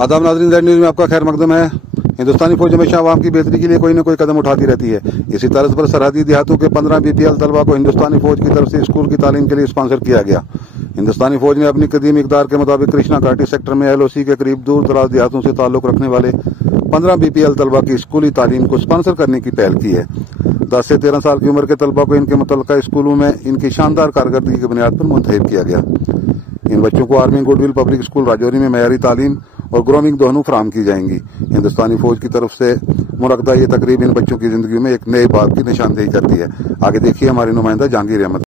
आदाब नाज़रीन, Z news में आपका खैर मकदम है। हिंदुस्तानी फौज हमेशा आवाम की बेहतरी के लिए कोई न कोई कदम उठाती रहती है। इसी तर्ज पर सरहदी देहातों के 15 BPL तलबा को हिंदुस्तानी फौज की तरफ से स्कूल की तालीम के लिए स्पॉन्सर किया गया। हिंदुस्तानी फौज ने अपनी कदीम इक़दार के मुताबिक कृष्णा घाटी सेक्टर में LOC के करीब दूर दराज देहातों से ताल्लुक रखने वाले 15 BPL तलबा की स्कूली तालीम को स्पॉन्सर करने की पहल की है। 10 से 13 साल की उम्र के तलबा को इनके मुतल्लिका स्कूलों में इनकी शानदार कारकर्दगी की बुनियाद पर मुंतखब किया गया। इन बच्चों को army goodwill public school Rajouri में मयारी तालीम और ग्रोमिंग दोनों फराहम की जाएंगी। हिंदुस्तानी फौज की तरफ से मुनक्कदा ये तकरीब इन बच्चों की जिंदगी में एक नए बाब की निशानदेही करती है। आगे देखिए हमारी नुमाइंदा जहांगीर अहमद।